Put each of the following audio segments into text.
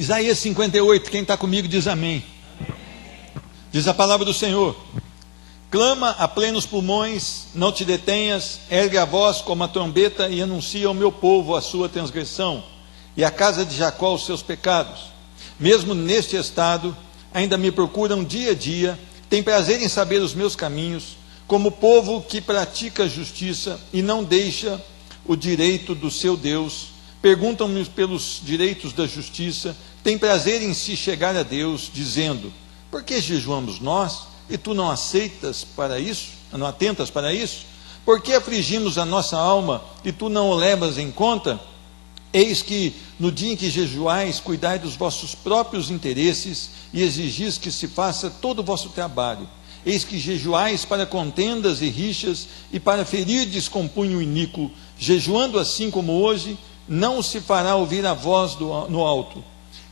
Isaías 58, quem está comigo diz amém. Diz a palavra do Senhor: clama a plenos pulmões, não te detenhas, ergue a voz como a trombeta e anuncia ao meu povo a sua transgressão, e à casa de Jacó os seus pecados. Mesmo neste estado, ainda me procuram dia a dia, têm prazer em saber os meus caminhos, como povo que pratica a justiça e não deixa o direito do seu Deus. Perguntam-me pelos direitos da justiça, têm prazer em se chegar a Deus, dizendo: por que jejuamos nós, e tu não aceitas para isso, não atentas para isso? Por que afligimos a nossa alma, e tu não o levas em conta? Eis que, no dia em que jejuais, cuidai dos vossos próprios interesses, e exigis que se faça todo o vosso trabalho. Eis que jejuais para contendas e rixas, e para ferirdes com punho iníquo. Jejuando assim como hoje, não se fará ouvir a voz no alto.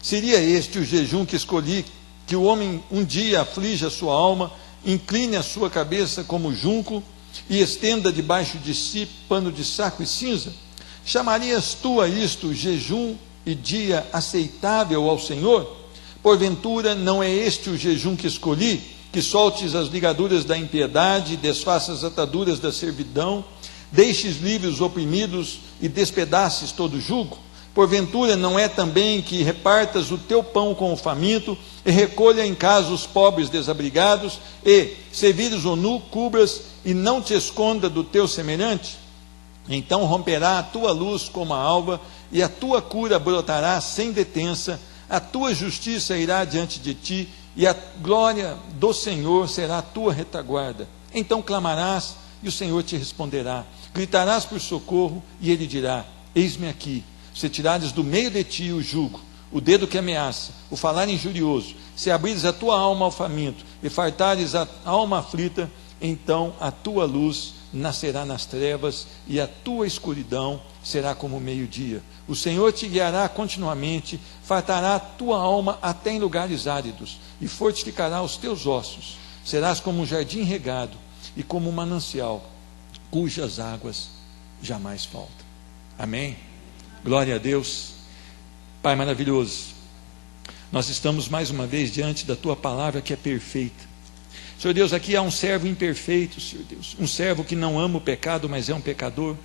Seria este o jejum que escolhi, que o homem um dia aflige a sua alma, incline a sua cabeça como junco, e estenda debaixo de si pano de saco e cinza? Chamarias tu a isto jejum e dia aceitável ao Senhor? Porventura não é este o jejum que escolhi, que soltes as ligaduras da impiedade, desfaças as ataduras da servidão, deixes livres os oprimidos e despedaces todo jugo? Porventura não é também que repartas o teu pão com o faminto, e recolha em casa os pobres desabrigados, e, se vires o nu, cubras, e não te esconda do teu semelhante? Então romperá a tua luz como a alva, e a tua cura brotará sem detença, a tua justiça irá diante de ti, e a glória do Senhor será a tua retaguarda. Então clamarás, e o Senhor te responderá. Gritarás por socorro, e Ele dirá: eis-me aqui. Se tirares do meio de ti o jugo, o dedo que ameaça, o falar injurioso, se abrires a tua alma ao faminto, e fartares a alma aflita, então a tua luz nascerá nas trevas, e a tua escuridão será como o meio-dia. O Senhor te guiará continuamente, fartará a tua alma até em lugares áridos, e fortificará os teus ossos. Serás como um jardim regado, e como um manancial, cujas águas jamais faltam. Amém? Glória a Deus. Pai maravilhoso, nós estamos mais uma vez diante da tua palavra, que é perfeita. Senhor Deus, aqui há um servo imperfeito, Senhor Deus, um servo que não ama o pecado, mas é um pecador.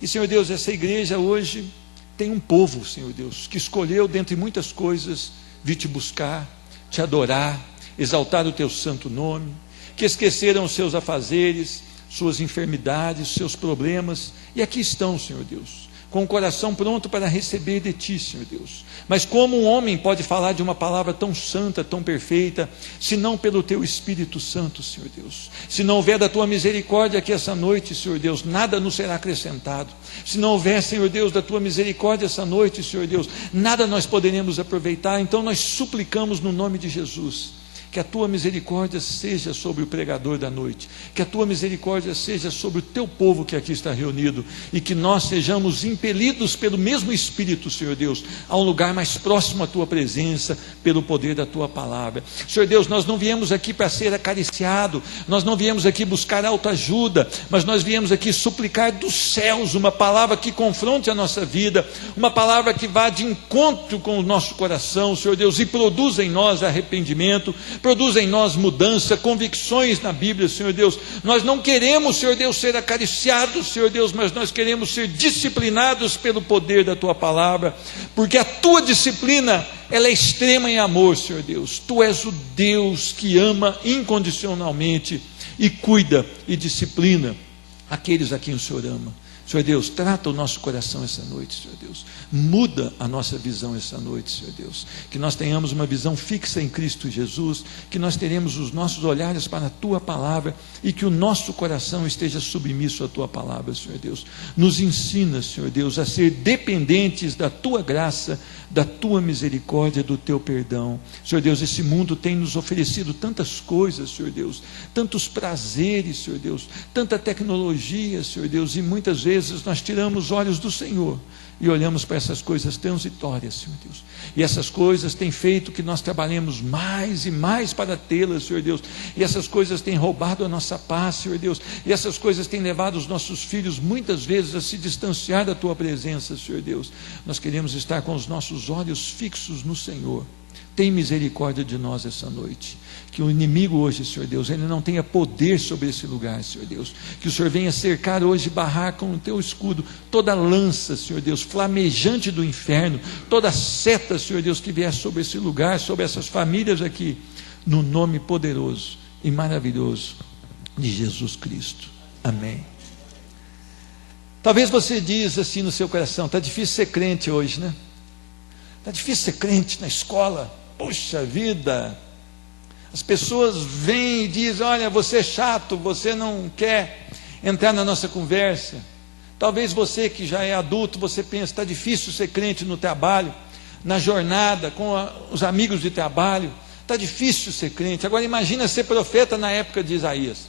E Senhor Deus, essa igreja hoje tem um povo, Senhor Deus, que escolheu dentre muitas coisas vir te buscar, te adorar, exaltar o teu santo nome, que esqueceram os seus afazeres, suas enfermidades, seus problemas, e aqui estão, Senhor Deus, com o coração pronto para receber de ti, Senhor Deus. Mas como um homem pode falar de uma palavra tão santa, tão perfeita, se não pelo teu Espírito Santo, Senhor Deus? Se não houver da tua misericórdia aqui essa noite, Senhor Deus, nada nos será acrescentado. Se não houver, Senhor Deus, da tua misericórdia essa noite, Senhor Deus, nada nós poderemos aproveitar. Então nós suplicamos no nome de Jesus, que a tua misericórdia seja sobre o pregador da noite, que a tua misericórdia seja sobre o teu povo que aqui está reunido, e que nós sejamos impelidos pelo mesmo Espírito, Senhor Deus, a um lugar mais próximo à tua presença, pelo poder da tua palavra. Senhor Deus, nós não viemos aqui para ser acariciado, nós não viemos aqui buscar autoajuda, mas nós viemos aqui suplicar dos céus uma palavra que confronte a nossa vida, uma palavra que vá de encontro com o nosso coração, Senhor Deus, e produza em nós arrependimento, produz em nós mudança, convicções na Bíblia, Senhor Deus. Nós não queremos, Senhor Deus, ser acariciados, Senhor Deus, mas nós queremos ser disciplinados pelo poder da tua palavra, porque a tua disciplina, ela é extrema em amor, Senhor Deus. Tu és o Deus que ama incondicionalmente e cuida e disciplina aqueles a quem o Senhor ama. Senhor Deus, trata o nosso coração essa noite, Senhor Deus. Muda a nossa visão essa noite, Senhor Deus. Que nós tenhamos uma visão fixa em Cristo Jesus, que nós teremos os nossos olhares para a tua palavra, e que o nosso coração esteja submisso à tua palavra, Senhor Deus. Nos ensina, Senhor Deus, a ser dependentes da tua graça, da tua misericórdia, do teu perdão. Senhor Deus, esse mundo tem nos oferecido tantas coisas, Senhor Deus, tantos prazeres, Senhor Deus, tanta tecnologia, tecnologia, Senhor Deus, e muitas vezes nós tiramos os olhos do Senhor e olhamos para essas coisas transitórias, Senhor Deus, e essas coisas têm feito que nós trabalhemos mais e mais para tê-las, Senhor Deus, e essas coisas têm roubado a nossa paz, Senhor Deus, e essas coisas têm levado os nossos filhos muitas vezes a se distanciar da Tua presença, Senhor Deus. Nós queremos estar com os nossos olhos fixos no Senhor. Tem misericórdia de nós essa noite. Que o inimigo hoje, Senhor Deus, ele não tenha poder sobre esse lugar, Senhor Deus. Que o Senhor venha cercar hoje, barrar com o Teu escudo toda lança, Senhor Deus, flamejante do inferno, toda seta, Senhor Deus, que vier sobre esse lugar, sobre essas famílias aqui, no nome poderoso e maravilhoso de Jesus Cristo. Amém. Talvez você diz assim no seu coração: está difícil ser crente hoje, né? Está difícil ser crente na escola. Puxa vida, as pessoas vêm e dizem: olha, você é chato, você não quer entrar na nossa conversa. Talvez você que já é adulto, você pensa: está difícil ser crente no trabalho, na jornada, com os amigos de trabalho, está difícil ser crente. Agora imagina ser profeta na época de Isaías,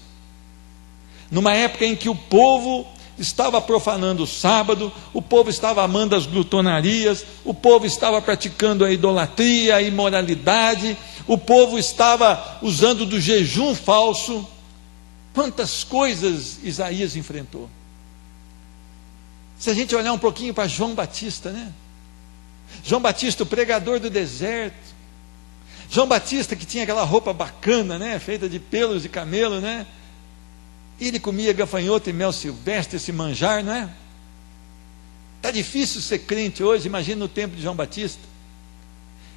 numa época em que o povo estava profanando o sábado, o povo estava amando as glutonarias, o povo estava praticando a idolatria, a imoralidade, o povo estava usando do jejum falso. Quantas coisas Isaías enfrentou. Se a gente olhar um pouquinho para João Batista, né? João Batista, o pregador do deserto. João Batista, que tinha aquela roupa bacana, né? Feita de pelos de camelo, né? Ele comia gafanhoto e mel silvestre, esse manjar, não é? Está difícil ser crente hoje. Imagina no tempo de João Batista.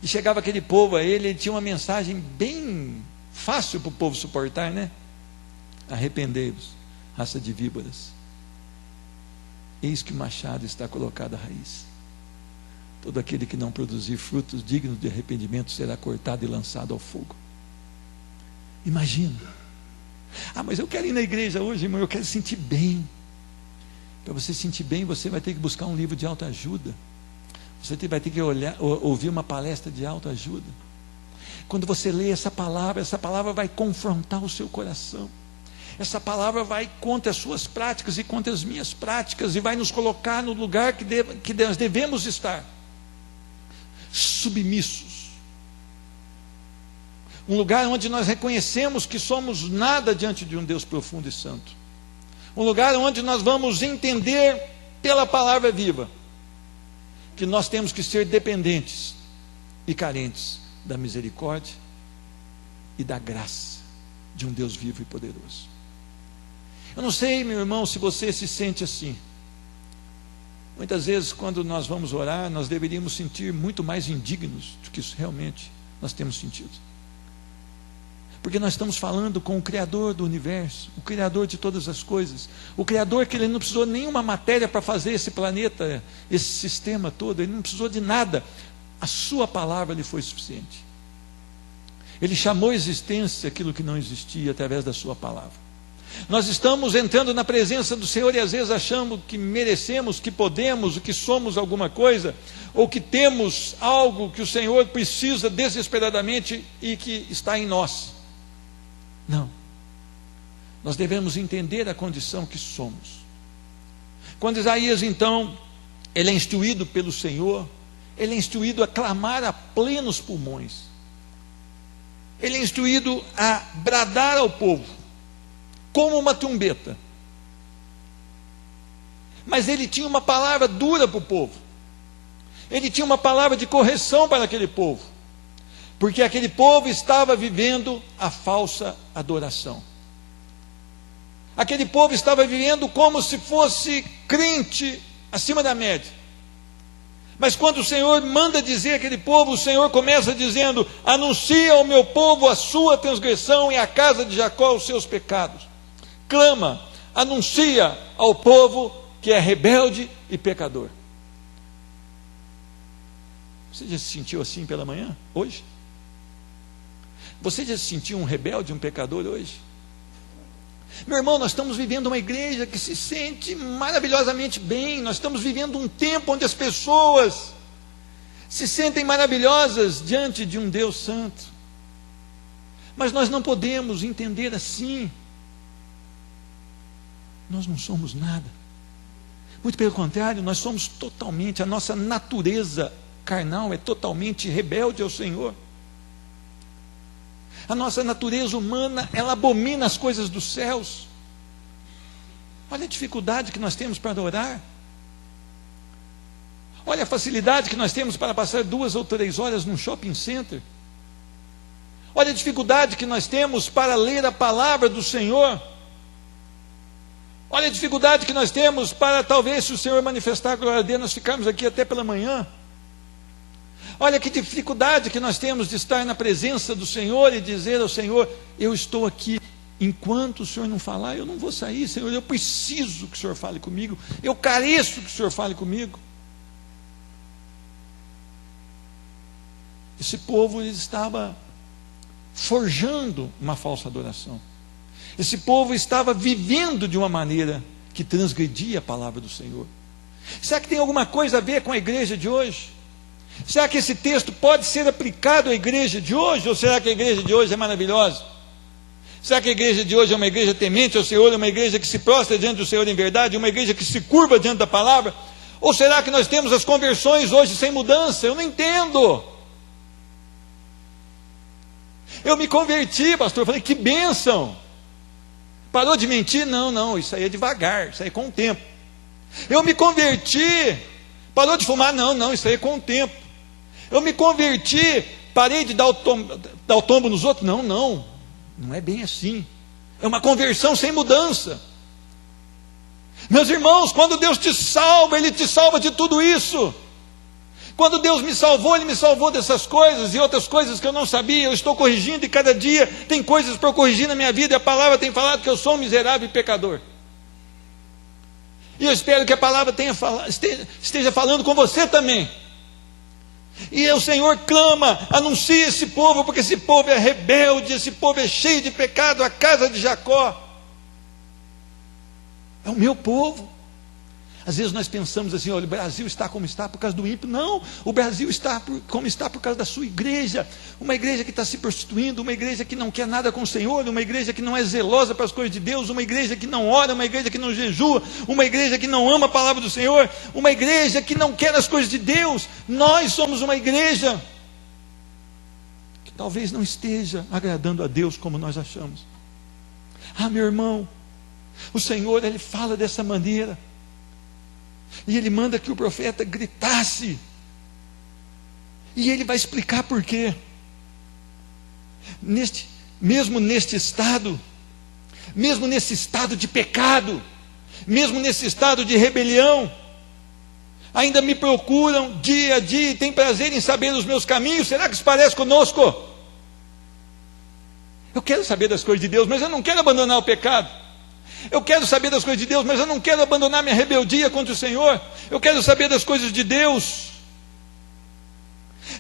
E chegava aquele povo a ele tinha uma mensagem bem fácil para o povo suportar, né? Arrependei-vos, raça de víboras. Eis que o machado está colocado à raiz. Todo aquele que não produzir frutos dignos de arrependimento será cortado e lançado ao fogo. Imagina. Ah, mas eu quero ir na igreja hoje, irmão, eu quero sentir bem. Para você sentir bem, você vai ter que buscar um livro de autoajuda. Você vai ter que ouvir uma palestra de autoajuda. Quando você lê essa palavra vai confrontar o seu coração. Essa palavra vai contra as suas práticas e contra as minhas práticas, e vai nos colocar no lugar que nós devemos estar, submissos. Um lugar onde nós reconhecemos que somos nada diante de um Deus profundo e santo. Um lugar onde nós vamos entender pela palavra viva que nós temos que ser dependentes e carentes da misericórdia e da graça de um Deus vivo e poderoso. Eu não sei, meu irmão, se você se sente assim. Muitas vezes, quando nós vamos orar, nós deveríamos sentir muito mais indignos do que isso realmente nós temos sentido. Porque nós estamos falando com o Criador do universo, o Criador de todas as coisas, o Criador que ele não precisou de nenhuma matéria para fazer esse planeta, esse sistema todo, ele não precisou de nada, a sua palavra lhe foi suficiente. Ele chamou à existência aquilo que não existia através da sua palavra. Nós estamos entrando na presença do Senhor e às vezes achamos que merecemos, que podemos, que somos alguma coisa, ou que temos algo que o Senhor precisa desesperadamente e que está em nós. Não, nós devemos entender a condição que somos. Quando Isaías então, ele é instruído pelo Senhor, ele é instruído a clamar a plenos pulmões, ele é instruído a bradar ao povo, como uma trombeta. Mas ele tinha uma palavra dura para o povo, ele tinha uma palavra de correção para aquele povo, porque aquele povo estava vivendo a falsa adoração. Aquele povo estava vivendo como se fosse crente acima da média. Mas quando o Senhor manda dizer aquele povo, o Senhor começa dizendo: anuncia ao meu povo a sua transgressão e à casa de Jacó os seus pecados. Clama, anuncia ao povo que é rebelde e pecador. Você já se sentiu assim pela manhã, hoje? Você já se sentiu um rebelde, um pecador hoje? Meu irmão, nós estamos vivendo uma igreja que se sente maravilhosamente bem. Nós estamos vivendo um tempo onde as pessoas se sentem maravilhosas diante de um Deus santo. Mas nós não podemos entender assim. nós não somos nada. Muito pelo contrário, nós somos totalmente, a nossa natureza carnal é totalmente rebelde ao Senhor. A nossa natureza humana, ela abomina as coisas dos céus. Olha a dificuldade que nós temos para orar. Olha a facilidade que nós temos para passar 2 ou 3 horas num shopping center. Olha a dificuldade que nós temos para ler a palavra do Senhor. Olha a dificuldade que nós temos para, talvez, se o Senhor manifestar a glória dele, nós ficarmos aqui até pela manhã. Olha que dificuldade que nós temos de estar na presença do Senhor e dizer ao Senhor: eu estou aqui, enquanto o Senhor não falar, eu não vou sair, Senhor, eu preciso que o Senhor fale comigo, eu careço que o Senhor fale comigo. Esse povo estava forjando uma falsa adoração. Esse povo estava vivendo de uma maneira que transgredia a palavra do Senhor. Será que tem alguma coisa a ver com a igreja de hoje? Será que esse texto pode ser aplicado à igreja de hoje? Ou será que a igreja de hoje é maravilhosa? Será que a igreja de hoje é uma igreja temente ao Senhor, é uma igreja que se prostra diante do Senhor em verdade, uma igreja que se curva diante da palavra? Ou será que nós temos as conversões hoje sem mudança? Eu não entendo. Eu me converti, pastor, eu falei, que bênção. Parou de mentir? Não, isso aí é devagar, isso aí é com o tempo. Eu me converti, parou de fumar? Não, isso aí é com o tempo. Eu me converti, parei de dar o tombo nos outros? Não é bem assim. É uma conversão sem mudança. Meus irmãos, quando Deus te salva, Ele te salva de tudo isso. Quando Deus me salvou, Ele me salvou dessas coisas e outras coisas que eu não sabia. Eu estou corrigindo e cada dia tem coisas para eu corrigir na minha vida. E a palavra tem falado que eu sou um miserável e pecador. E eu espero que a palavra esteja falando com você também. E o Senhor clama, anuncia esse povo, porque esse povo é rebelde, esse povo é cheio de pecado, a casa de Jacó. É o meu povo. Às vezes nós pensamos assim, olha, o Brasil está como está por causa do ímpio. Não, o Brasil está como está por causa da sua igreja. Uma igreja que está se prostituindo, uma igreja que não quer nada com o Senhor, uma igreja que não é zelosa para as coisas de Deus, uma igreja que não ora, uma igreja que não jejua, uma igreja que não ama a palavra do Senhor, uma igreja que não quer as coisas de Deus. Nós somos uma igreja que talvez não esteja agradando a Deus como nós achamos. Ah, meu irmão, o Senhor, Ele fala dessa maneira. E Ele manda que o profeta gritasse. E Ele vai explicar por quê. Mesmo nesse estado de pecado, mesmo nesse estado de rebelião, ainda me procuram dia a dia e têm prazer em saber os meus caminhos. Será que isso parece conosco? Eu quero saber das coisas de Deus, mas eu não quero abandonar o pecado. Eu quero saber das coisas de Deus, mas eu não quero abandonar minha rebeldia contra o Senhor. Eu quero saber das coisas de Deus.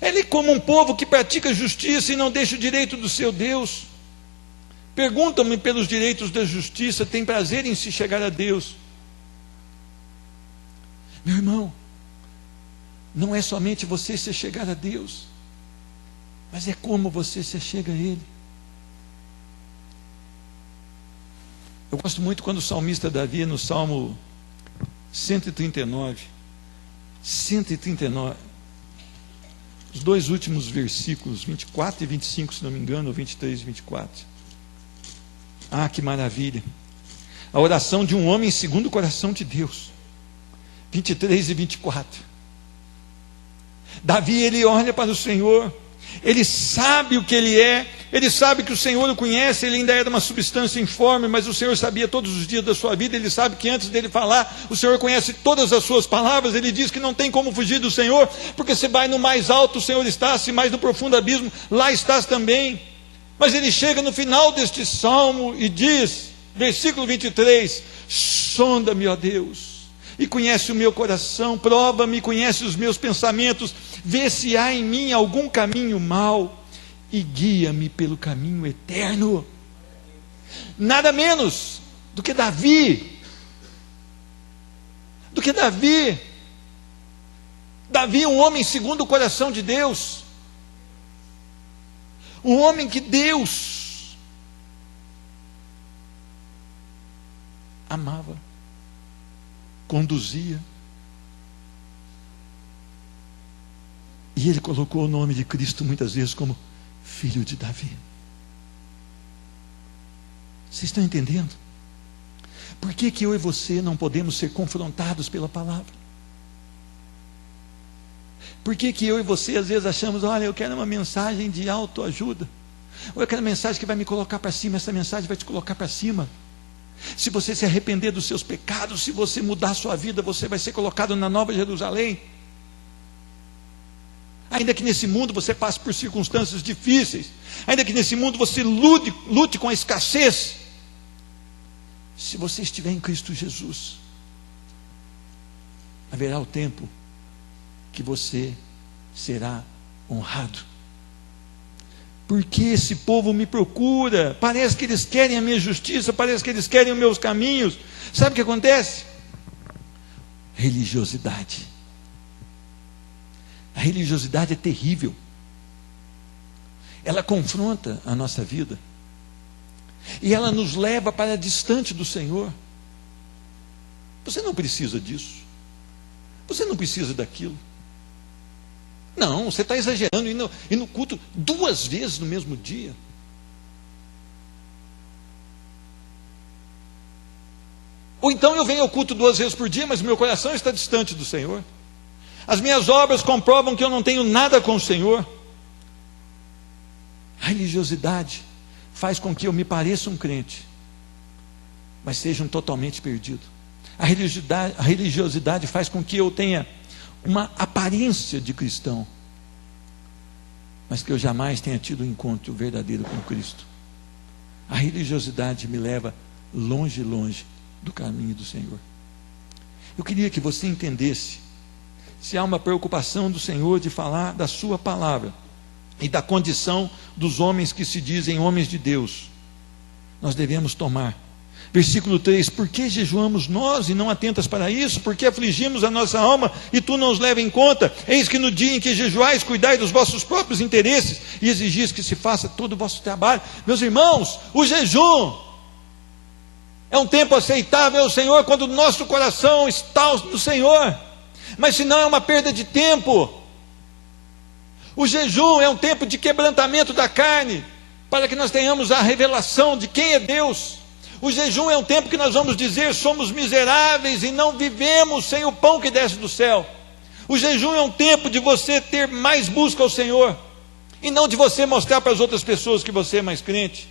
Ele, como um povo que pratica justiça e não deixa o direito do seu Deus, perguntam-me pelos direitos da justiça, tem prazer em se chegar a Deus. Meu irmão, não é somente você se chegar a Deus, mas é como você se chega a Ele. Eu gosto muito quando o salmista Davi, no Salmo 139, os 2 últimos versículos, 24 e 25, se não me engano, ou 23 e 24. Ah, que maravilha! A oração de um homem segundo o coração de Deus. 23 e 24. Davi, ele olha para o Senhor, ele sabe o que ele é, ele sabe que o Senhor o conhece, ele ainda era uma substância informe, mas o Senhor sabia todos os dias da sua vida, ele sabe que antes dele falar, o Senhor conhece todas as suas palavras. Ele diz que não tem como fugir do Senhor, porque se vai no mais alto o Senhor está, se mais no profundo abismo, lá estás também. Mas ele chega no final deste salmo e diz, versículo 23, sonda-me, ó Deus, e conhece o meu coração, prova-me, conhece os meus pensamentos, vê se há em mim algum caminho mau, e guia-me pelo caminho eterno. Nada menos do que Davi, um homem segundo o coração de Deus, um homem que Deus amava, conduzia. E ele colocou o nome de Cristo muitas vezes como Filho de Davi. Vocês estão entendendo? Por que eu e você não podemos ser confrontados pela palavra? Por que eu e você às vezes achamos, olha, eu quero uma mensagem de autoajuda, ou eu quero uma mensagem que vai me colocar para cima? Essa mensagem vai te colocar para cima. Se você se arrepender dos seus pecados, se você mudar a sua vida, você vai ser colocado na Nova Jerusalém. Ainda que nesse mundo você passe por circunstâncias difíceis, ainda que nesse mundo você lute com a escassez, se você estiver em Cristo Jesus, haverá o tempo que você será honrado. Porque esse povo me procura, parece que eles querem a minha justiça, parece que eles querem os meus caminhos. Sabe o que acontece? Religiosidade. A religiosidade é terrível. Ela confronta a nossa vida. E ela nos leva para distante do Senhor. Você não precisa disso. Você não precisa daquilo. Não, você está exagerando, e no culto 2 vezes no mesmo dia. Ou então eu venho ao culto 2 vezes por dia, mas meu coração está distante do Senhor. As minhas obras comprovam que eu não tenho nada com o Senhor. A religiosidade faz com que eu me pareça um crente, mas seja um totalmente perdido. A religiosidade faz com que eu tenha uma aparência de cristão, mas que eu jamais tenha tido um encontro verdadeiro com Cristo. A religiosidade me leva longe, longe do caminho do Senhor. Eu queria que você entendesse, se há uma preocupação do Senhor de falar da sua palavra e da condição dos homens que se dizem homens de Deus, nós devemos tomar. Versículo 3: por que jejuamos nós e não atentas para isso? Por que afligimos a nossa alma e tu não os leva em conta? Eis que no dia em que jejuais, cuidai dos vossos próprios interesses e exigis que se faça todo o vosso trabalho. Meus irmãos, o jejum é um tempo aceitável ao Senhor quando o nosso coração está no Senhor, mas se não é uma perda de tempo. O jejum é um tempo de quebrantamento da carne, para que nós tenhamos a revelação de quem é Deus. O jejum é um tempo que nós vamos dizer: somos miseráveis e não vivemos sem o pão que desce do céu. O jejum é um tempo de você ter mais busca ao Senhor, e não de você mostrar para as outras pessoas que você é mais crente,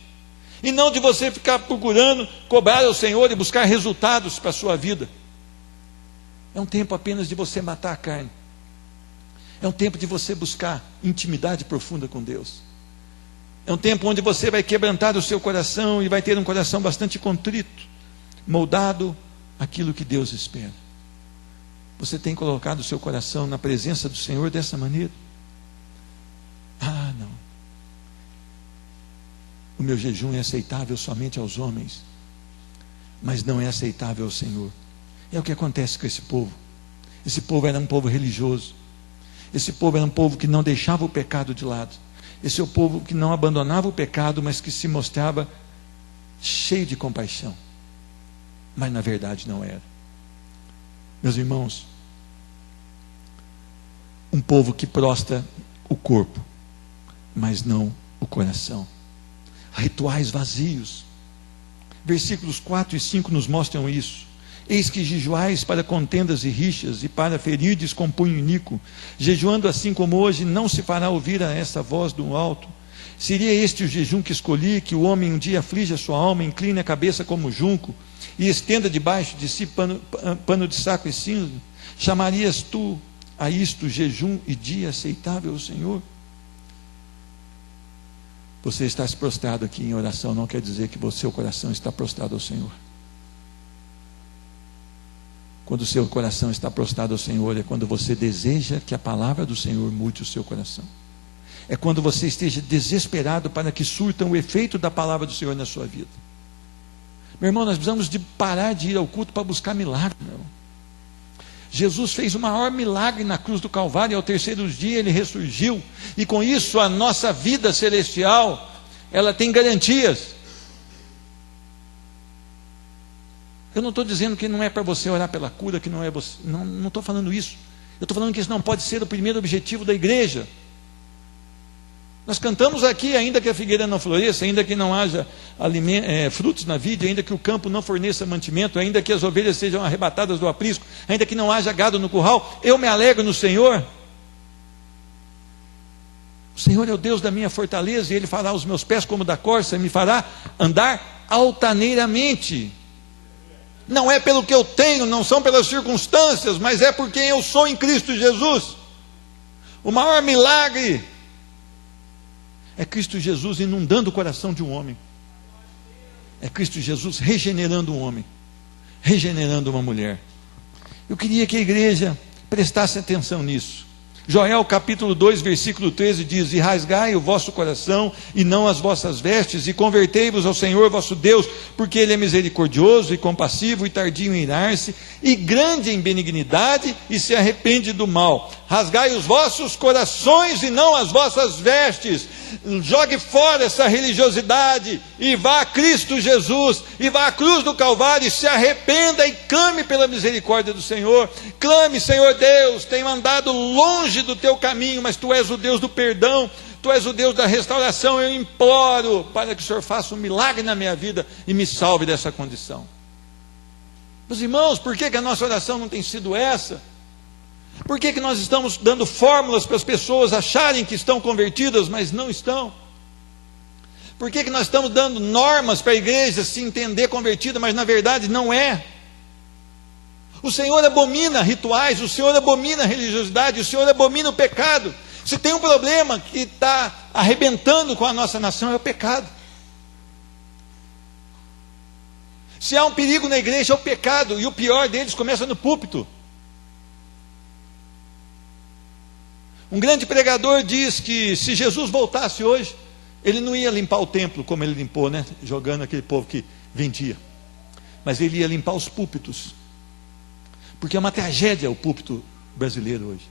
e não de você ficar procurando cobrar ao Senhor e buscar resultados para a sua vida. É um tempo apenas de você matar a carne. É um tempo de você buscar intimidade profunda com Deus. É um tempo onde você vai quebrantar o seu coração e vai ter um coração bastante contrito, moldado àquilo que Deus espera. Você tem colocado o seu coração na presença do Senhor dessa maneira? Ah, não. O meu jejum é aceitável somente aos homens, mas não é aceitável ao Senhor. É o que acontece com esse povo. Esse povo era um povo religioso. Esse povo era um povo que não deixava o pecado de lado. Esse é o povo que não abandonava o pecado, mas que se mostrava cheio de compaixão. Mas na verdade não era. Meus irmãos, um povo que prostra o corpo, mas não o coração. Rituais vazios. Versículos 4 e 5 nos mostram isso. Eis que jejuais para contendas e rixas, e para ferirdes com punho iníquo. Jejuando assim como hoje, não se fará ouvir a essa voz do alto. Seria este o jejum que escolhi, que o homem um dia aflige a sua alma, incline a cabeça como junco, e estenda debaixo de si pano de saco e cinza? Chamarias tu a isto jejum e dia aceitável ao Senhor? Você está se prostrado aqui em oração, não quer dizer que o seu coração está prostrado ao Senhor. Quando o seu coração está prostrado ao Senhor, é quando você deseja que a palavra do Senhor mude o seu coração. É quando você esteja desesperado para que surta o efeito da palavra do Senhor na sua vida. Meu irmão, nós precisamos de parar de ir ao culto para buscar milagre, meu irmão. Jesus fez o maior milagre na cruz do Calvário, e ao 3º dia ele ressurgiu, e com isso a nossa vida celestial, ela tem garantias. Eu não estou dizendo que não é para você orar pela cura, que não é você. Não estou falando isso. Eu estou falando que isso não pode ser o primeiro objetivo da igreja. Nós cantamos aqui, ainda que a figueira não floresça, ainda que não haja frutos na vide, ainda que o campo não forneça mantimento, ainda que as ovelhas sejam arrebatadas do aprisco, ainda que não haja gado no curral, eu me alegro no Senhor. O Senhor é o Deus da minha fortaleza, e Ele fará os meus pés como da corça, e me fará andar altaneiramente. Não é pelo que eu tenho, não são pelas circunstâncias, mas é por quem eu sou em Cristo Jesus. O maior milagre é Cristo Jesus inundando o coração de um homem. É Cristo Jesus regenerando um homem, regenerando uma mulher. Eu queria que a igreja prestasse atenção nisso. Joel capítulo 2, versículo 13 diz: e rasgai o vosso coração e não as vossas vestes, e convertei-vos ao Senhor vosso Deus, porque Ele é misericordioso e compassivo e tardio em irar-se, e grande em benignidade, e se arrepende do mal. Rasgai os vossos corações e não as vossas vestes. Jogue fora essa religiosidade e vá a Cristo Jesus, e vá à cruz do Calvário, e se arrependa e clame pela misericórdia do Senhor. Clame: Senhor Deus, tenho andado longe do teu caminho, mas tu és o Deus do perdão, tu és o Deus da restauração. Eu imploro para que o Senhor faça um milagre na minha vida e me salve dessa condição. Meus irmãos, por que a nossa oração não tem sido essa? Por que nós estamos dando fórmulas para as pessoas acharem que estão convertidas, mas não estão? Por que nós estamos dando normas para a igreja se entender convertida, mas na verdade não é? O Senhor abomina rituais, o Senhor abomina religiosidade, o Senhor abomina o pecado. Se tem um problema que está arrebentando com a nossa nação, é o pecado. Se há um perigo na igreja, é o pecado, e o pior deles começa no púlpito. Um grande pregador diz que se Jesus voltasse hoje, ele não ia limpar o templo como ele limpou, né? Jogando aquele povo que vendia, mas ele ia limpar os púlpitos, porque é uma tragédia o púlpito brasileiro hoje.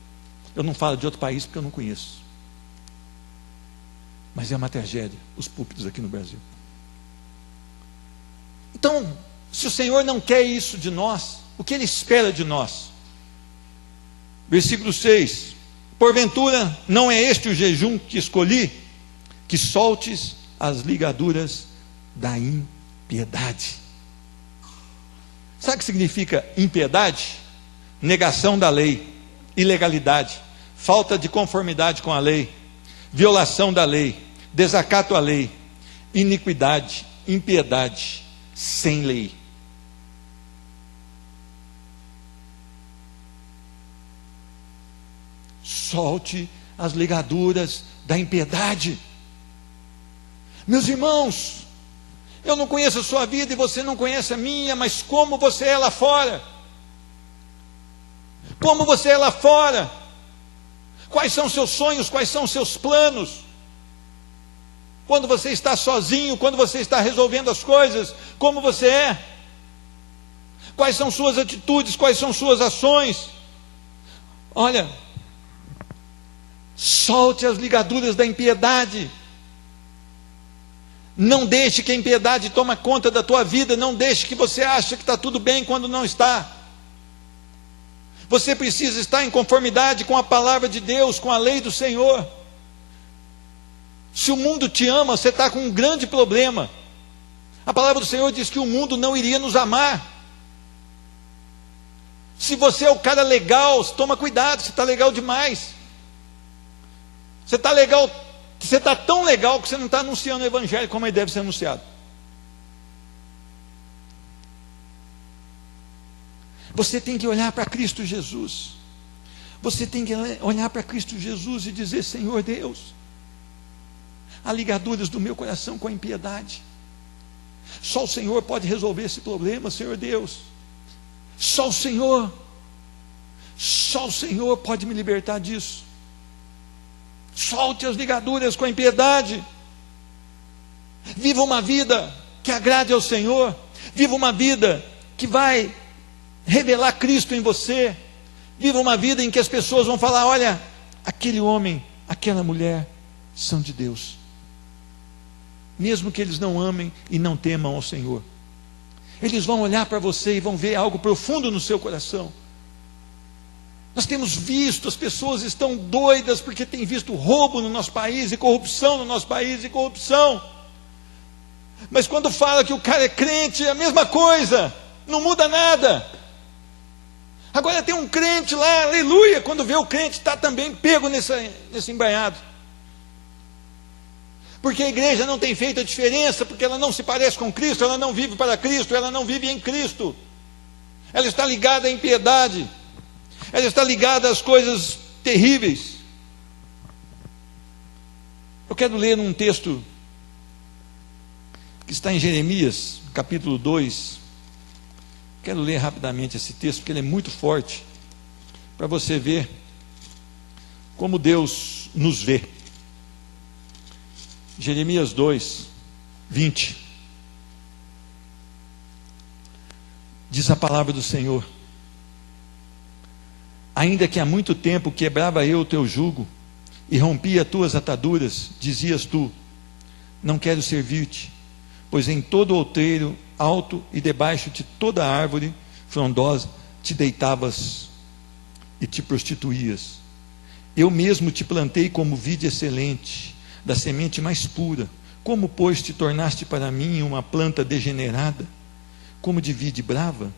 Eu não falo de outro país porque eu não conheço, mas é uma tragédia os púlpitos aqui no Brasil. Então, se o Senhor não quer isso de nós, o que Ele espera de nós? Versículo 6: porventura não é este o jejum que escolhi, que soltes as ligaduras da impiedade. Sabe o que significa impiedade? Negação da lei, ilegalidade, falta de conformidade com a lei, violação da lei, desacato à lei, iniquidade, impiedade, sem lei. Solte as ligaduras da impiedade. Meus irmãos, eu não conheço a sua vida e você não conhece a minha, mas como você é lá fora? Como você é lá fora? Quais são seus sonhos, quais são seus planos? Quando você está sozinho, quando você está resolvendo as coisas, como você é? Quais são suas atitudes, quais são suas ações? Olha, solte as ligaduras da impiedade. Não deixe que a impiedade tome conta da tua vida. Não deixe que você ache que está tudo bem quando não está. Você precisa estar em conformidade com a palavra de Deus, com a lei do Senhor. Se o mundo te ama, você está com um grande problema. A palavra do Senhor diz que o mundo não iria nos amar. Se você é o cara legal, toma cuidado, você está legal demais. Você está legal, você está tão legal que você não está anunciando o evangelho como ele deve ser anunciado. Você tem que olhar para Cristo Jesus. Você tem que olhar para Cristo Jesus e dizer: Senhor Deus, há ligaduras do meu coração com a impiedade. Só o Senhor pode resolver esse problema, Senhor Deus. Só o Senhor pode me libertar disso. Solte as ligaduras com a impiedade. Viva uma vida que agrade ao Senhor. Viva uma vida que vai revelar Cristo em você. Viva uma vida em que as pessoas vão falar: olha, aquele homem, aquela mulher são de Deus, mesmo que eles não amem e não temam ao Senhor. Eles vão olhar para você e vão ver algo profundo no seu coração. Nós temos visto, as pessoas estão doidas porque têm visto roubo no nosso país e corrupção no nosso país e corrupção. Mas quando fala que o cara é crente, é a mesma coisa, não muda nada. Agora tem um crente lá, aleluia, quando vê o crente está também pego nesse embanhado. Porque a igreja não tem feito a diferença, porque ela não se parece com Cristo, ela não vive para Cristo, ela não vive em Cristo. Ela está ligada à impiedade, ela está ligada às coisas terríveis. Eu quero ler um texto que está em Jeremias, capítulo 2. Quero ler rapidamente esse texto, porque ele é muito forte, para você ver como Deus nos vê. Jeremias 2, 20. Diz a palavra do Senhor: ainda que há muito tempo quebrava eu o teu jugo e rompia as tuas ataduras, dizias tu: não quero servir-te, pois em todo outeiro alto e debaixo de toda árvore frondosa te deitavas e te prostituías. Eu mesmo te plantei como vide excelente, da semente mais pura. Como, pois, te tornaste para mim uma planta degenerada, como de vide brava?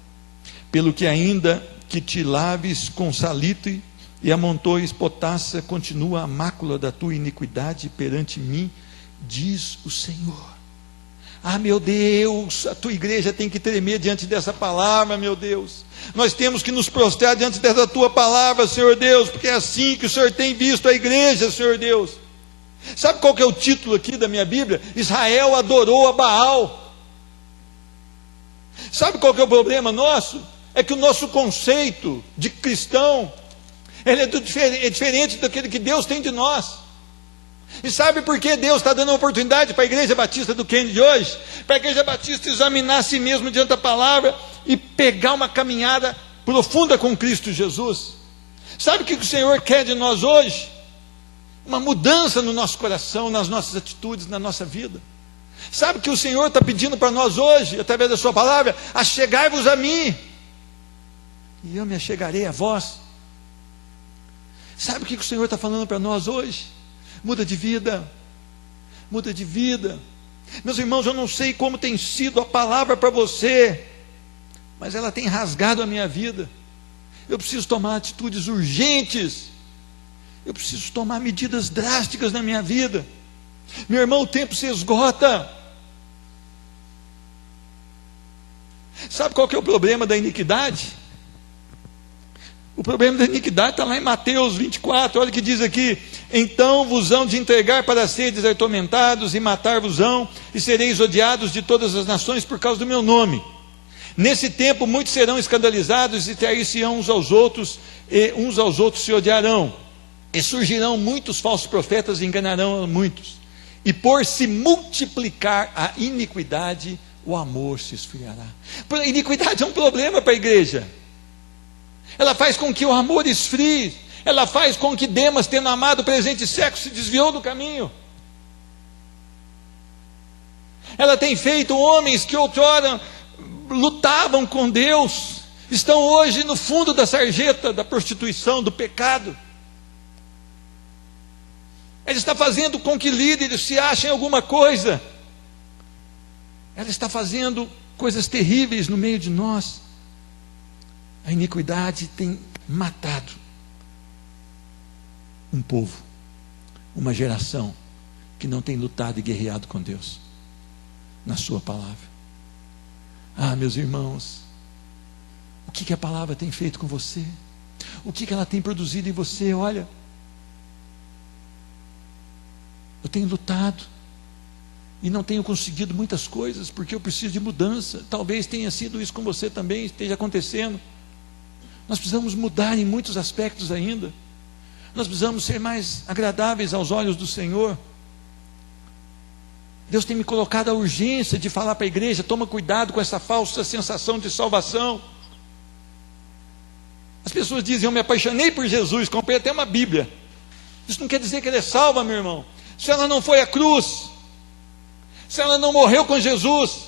Pelo que ainda que te laves com salitre e amontoes potassa, continua a mácula da tua iniquidade perante mim, diz o Senhor. Ah, meu Deus, a tua igreja tem que tremer diante dessa palavra, meu Deus. Nós temos que nos prostrar diante dessa tua palavra, Senhor Deus, porque é assim que o Senhor tem visto a igreja, Senhor Deus. Sabe qual que é o título aqui da minha Bíblia? Israel adorou a Baal. Sabe qual que é o problema nosso? É que o nosso conceito de cristão, ele é diferente daquele que Deus tem de nós. E sabe por que Deus está dando uma oportunidade para a Igreja Batista do Kennedy hoje? Para a Igreja Batista examinar a si mesmo diante da palavra e pegar uma caminhada profunda com Cristo Jesus. Sabe o que o Senhor quer de nós hoje? Uma mudança no nosso coração, nas nossas atitudes, na nossa vida. Sabe o que o Senhor está pedindo para nós hoje, através da sua palavra? Achegai-vos a mim, e eu me achegarei a vós. Sabe o que o Senhor está falando para nós hoje? Muda de vida, muda de vida. Meus irmãos, eu não sei como tem sido a palavra para você, mas ela tem rasgado a minha vida. Eu preciso tomar atitudes urgentes, eu preciso tomar medidas drásticas na minha vida. Meu irmão, o tempo se esgota. Sabe qual que é o problema da iniquidade? O problema da iniquidade está lá em Mateus 24, olha o que diz aqui: então vos hão de entregar para seres atormentados e matar-vos-ão, e sereis odiados de todas as nações por causa do meu nome. Nesse tempo muitos serão escandalizados e trair-se-ão uns aos outros, e uns aos outros se odiarão. E surgirão muitos falsos profetas e enganarão a muitos. E por se multiplicar a iniquidade, o amor se esfriará. A iniquidade é um problema para a igreja. Ela faz com que o amor esfrie. Ela faz com que Demas, tendo amado o presente século, se desviou do caminho. Ela tem feito homens que outrora lutavam com Deus, estão hoje no fundo da sarjeta da prostituição, do pecado. Ela está fazendo com que líderes se achem alguma coisa. Ela está fazendo coisas terríveis no meio de nós. A iniquidade tem matado um povo, uma geração que não tem lutado e guerreado com Deus na sua palavra. Ah, meus irmãos, o que a palavra tem feito com você? O que ela tem produzido em você? Olha, eu tenho lutado e não tenho conseguido muitas coisas porque eu preciso de mudança. Talvez tenha sido isso com você também, esteja acontecendo. Nós precisamos mudar em muitos aspectos ainda. Nós precisamos ser mais agradáveis aos olhos do Senhor. Deus tem me colocado a urgência de falar para a igreja: toma cuidado com essa falsa sensação de salvação. As pessoas dizem: eu me apaixonei por Jesus, comprei até uma Bíblia. Isso não quer dizer que ele é salvo, meu irmão. Se ela não foi à cruz, se ela não morreu com Jesus,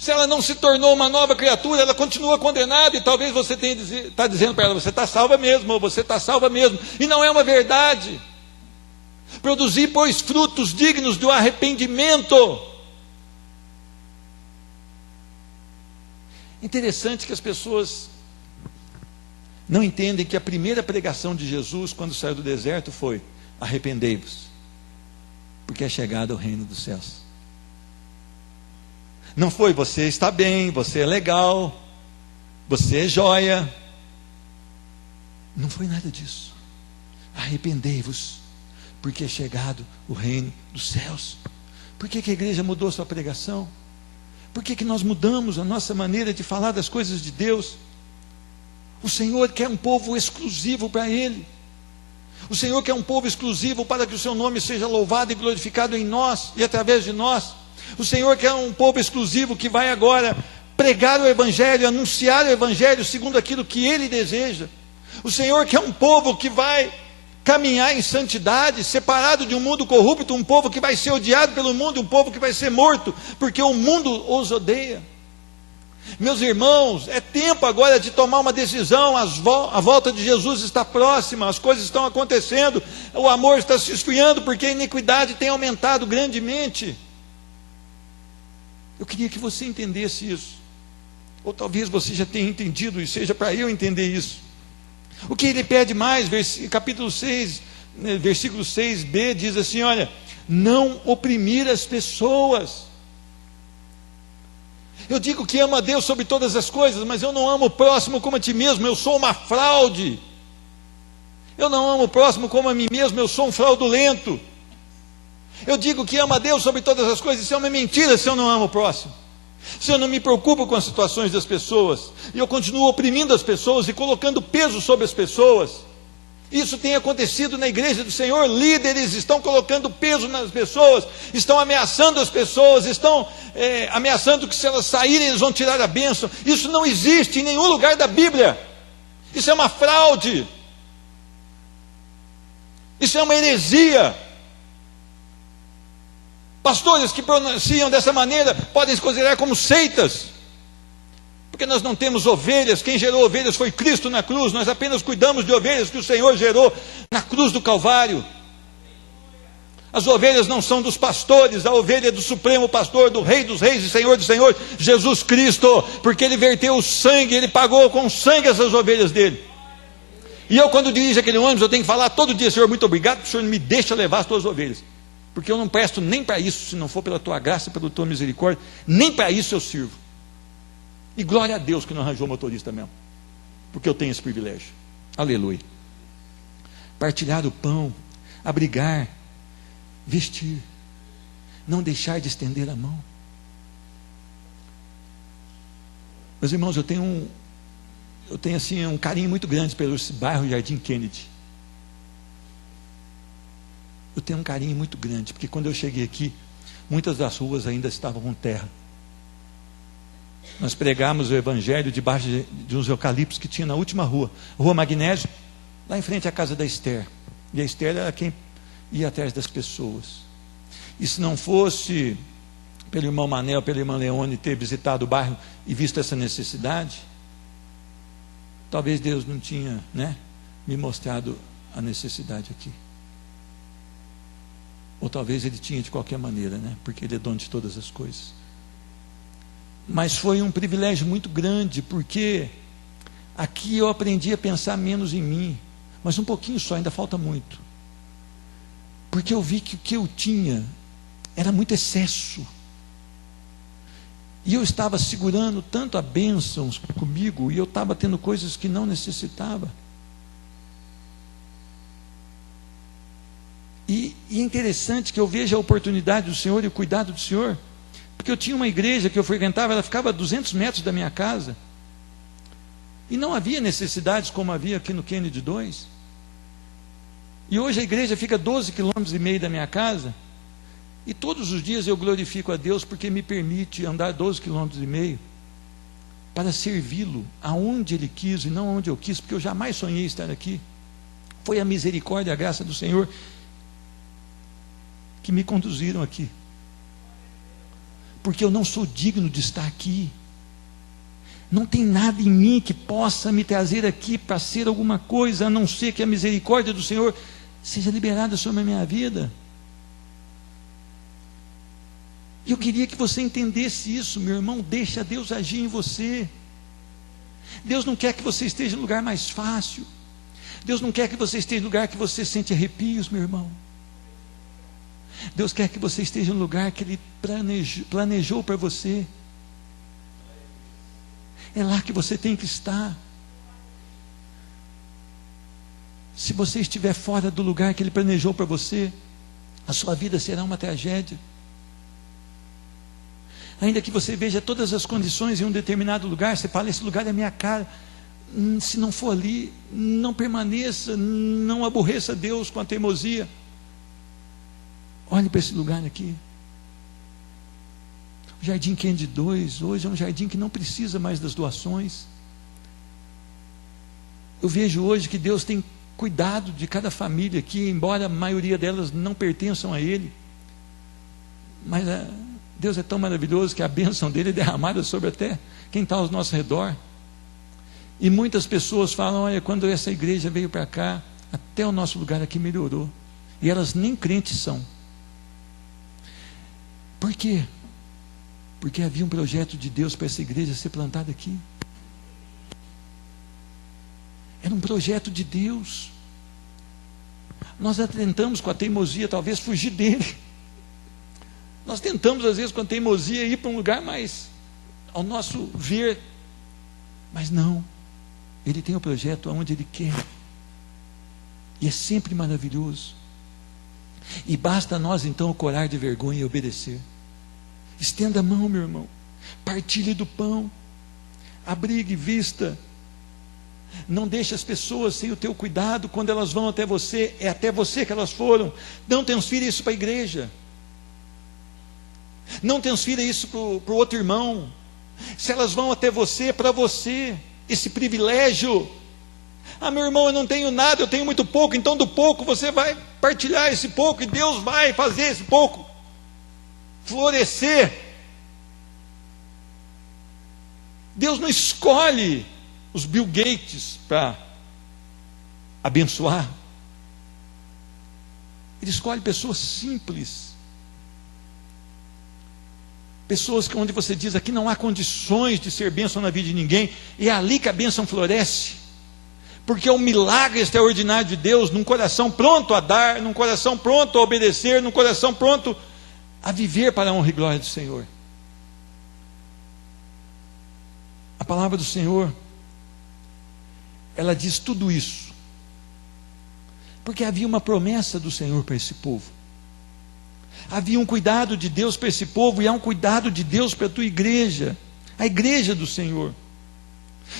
Se ela não se tornou uma nova criatura, ela continua condenada, e talvez você está dizendo para ela, você está salva mesmo, ou você está salva mesmo, e não é uma verdade. Produzir, pois, frutos dignos do arrependimento. Interessante que as pessoas não entendem que a primeira pregação de Jesus, quando saiu do deserto, foi: arrependei-vos, porque é chegado o reino dos céus. Não foi: você está bem, você é legal, você é joia. Não foi nada disso. Arrependei-vos, porque é chegado o reino dos céus. Por que a igreja mudou sua pregação? Por que nós mudamos a nossa maneira de falar das coisas de Deus? O Senhor quer um povo exclusivo para Ele. O Senhor quer um povo exclusivo para que o seu nome seja louvado e glorificado em nós e através de nós. O Senhor quer um povo exclusivo que vai agora pregar o Evangelho, anunciar o Evangelho segundo aquilo que Ele deseja. O Senhor quer um povo que vai caminhar em santidade, separado de um mundo corrupto, um povo que vai ser odiado pelo mundo, um povo que vai ser morto, porque o mundo os odeia. Meus irmãos, é tempo agora de tomar uma decisão. A volta de Jesus está próxima, as coisas estão acontecendo, o amor está se esfriando, porque a iniquidade tem aumentado grandemente. Eu queria que você entendesse isso, ou talvez você já tenha entendido, e seja para eu entender isso. O que ele pede mais, capítulo 6, versículo 6b, diz assim: olha, não oprimir as pessoas. Eu digo que amo a Deus sobre todas as coisas, mas eu não amo o próximo como a ti mesmo, eu sou uma fraude. Eu não amo o próximo como a mim mesmo, eu sou um fraudulento. Eu digo que amo a Deus sobre todas as coisas, isso é uma mentira se eu não amo o próximo. Se eu não me preocupo com as situações das pessoas, e eu continuo oprimindo as pessoas e colocando peso sobre as pessoas. Isso tem acontecido na igreja do Senhor. Líderes estão colocando peso nas pessoas, estão ameaçando as pessoas, estão ameaçando que se elas saírem eles vão tirar a bênção. Isso não existe em nenhum lugar da Bíblia. Isso é uma fraude. Isso é uma heresia. Pastores que pronunciam dessa maneira podem se considerar como seitas, porque nós não temos ovelhas. Quem gerou ovelhas foi Cristo na cruz. Nós apenas cuidamos de ovelhas que o Senhor gerou na cruz do Calvário. As ovelhas não são dos pastores, a ovelha é do Supremo Pastor, do Rei dos Reis e Senhor dos Senhores, Jesus Cristo, porque Ele verteu o sangue, Ele pagou com sangue essas ovelhas dele. E eu, quando dirijo aquele ônibus, eu tenho que falar todo dia: Senhor, muito obrigado, porque o Senhor me deixa levar as tuas ovelhas, porque eu não presto nem para isso, se não for pela tua graça e pela tua misericórdia, nem para isso eu sirvo. E glória a Deus que não arranjou motorista mesmo, porque eu tenho esse privilégio. Aleluia. Partilhar o pão, abrigar, vestir, não deixar de estender a mão. Meus irmãos, eu tenho assim um carinho muito grande pelo esse bairro Jardim Kennedy. Eu tenho um carinho muito grande, porque quando eu cheguei aqui, muitas das ruas ainda estavam com terra. Nós pregamos o Evangelho debaixo de uns eucaliptos que tinha na última rua, Rua Magnésio, lá em frente à casa da Esther. E a Esther era quem ia atrás das pessoas. E se não fosse pelo irmão Manel, pela irmã Leone ter visitado o bairro e visto essa necessidade, talvez Deus não tinha, me mostrado a necessidade aqui. Ou talvez Ele tinha de qualquer maneira, porque Ele é dono de todas as coisas. Mas foi um privilégio muito grande, porque aqui eu aprendi a pensar menos em mim, mas um pouquinho só, ainda falta muito. Porque eu vi que o que eu tinha era muito excesso. E eu estava segurando tanto a bênção comigo, e eu estava tendo coisas que não necessitava. E é interessante que eu veja a oportunidade do Senhor e o cuidado do Senhor, porque eu tinha uma igreja que eu frequentava, ela ficava a 200 metros da minha casa, e não havia necessidades como havia aqui no Kennedy 2, e hoje a igreja fica a 12,5 km da minha casa, e todos os dias eu glorifico a Deus, porque me permite andar 12,5 km, para servi-lo aonde Ele quis, e não aonde eu quis, porque eu jamais sonhei estar aqui. Foi a misericórdia e a graça do Senhor que me conduziram aqui. porque eu não sou digno de estar aqui. Não tem nada em mim que possa me trazer aqui para ser alguma coisa, a não ser que a misericórdia do Senhor seja liberada sobre a minha vida. E eu queria que você entendesse isso, meu irmão. Deixa Deus agir em você. Deus não quer que você esteja no lugar mais fácil. Deus não quer que você esteja no lugar que você sente arrepios, meu irmão. Deus quer que você esteja no lugar que Ele planejou para você. É lá que você tem que estar. Se você estiver fora do lugar que Ele planejou para você, a sua vida será uma tragédia. Ainda que você veja todas as condições em um determinado lugar, você fala, esse lugar é minha cara. Se não for ali, não permaneça, não aborreça Deus com a teimosia. Olhe para esse lugar aqui. O Jardim Kennedy 2, hoje é um jardim que não precisa mais das doações. Eu vejo hoje que Deus tem cuidado de cada família aqui, embora a maioria delas não pertençam a Ele. Mas Deus é tão maravilhoso que a bênção dele é derramada sobre até quem está ao nosso redor. E muitas pessoas falam, olha, quando essa igreja veio para cá, até o nosso lugar aqui melhorou. E elas nem crentes são. Por quê? Porque havia um projeto de Deus para essa igreja ser plantada aqui. Era um projeto de Deus. Nós tentamos com a teimosia talvez fugir dele. Nós tentamos às vezes com a teimosia ir para um lugar mais ao nosso ver. Mas não. Ele tem o projeto aonde Ele quer. E é sempre maravilhoso. E basta nós então corar de vergonha e obedecer. Estenda a mão, meu irmão. Partilhe do pão. Abrigue, vista. Não deixe as pessoas sem o teu cuidado. Quando elas vão até você, é até você que elas foram. Não transfira isso para a igreja. Não transfira isso para o outro irmão. Se elas vão até você, é para você. Esse privilégio. Ah, meu irmão, eu não tenho nada, eu tenho muito pouco. Então do pouco você vai partilhar esse pouco. E Deus vai fazer esse pouco florescer. Deus não escolhe os Bill Gates para abençoar. Ele escolhe pessoas simples. Pessoas que onde você diz, aqui não há condições de ser bênção na vida de ninguém. E é ali que a bênção floresce. Porque é um milagre extraordinário de Deus, num coração pronto a dar, num coração pronto a obedecer, num coração pronto a viver para a honra e glória do Senhor. A palavra do Senhor, ela diz tudo isso, porque havia uma promessa do Senhor para esse povo, havia um cuidado de Deus para esse povo, e há um cuidado de Deus para a tua igreja, a igreja do Senhor.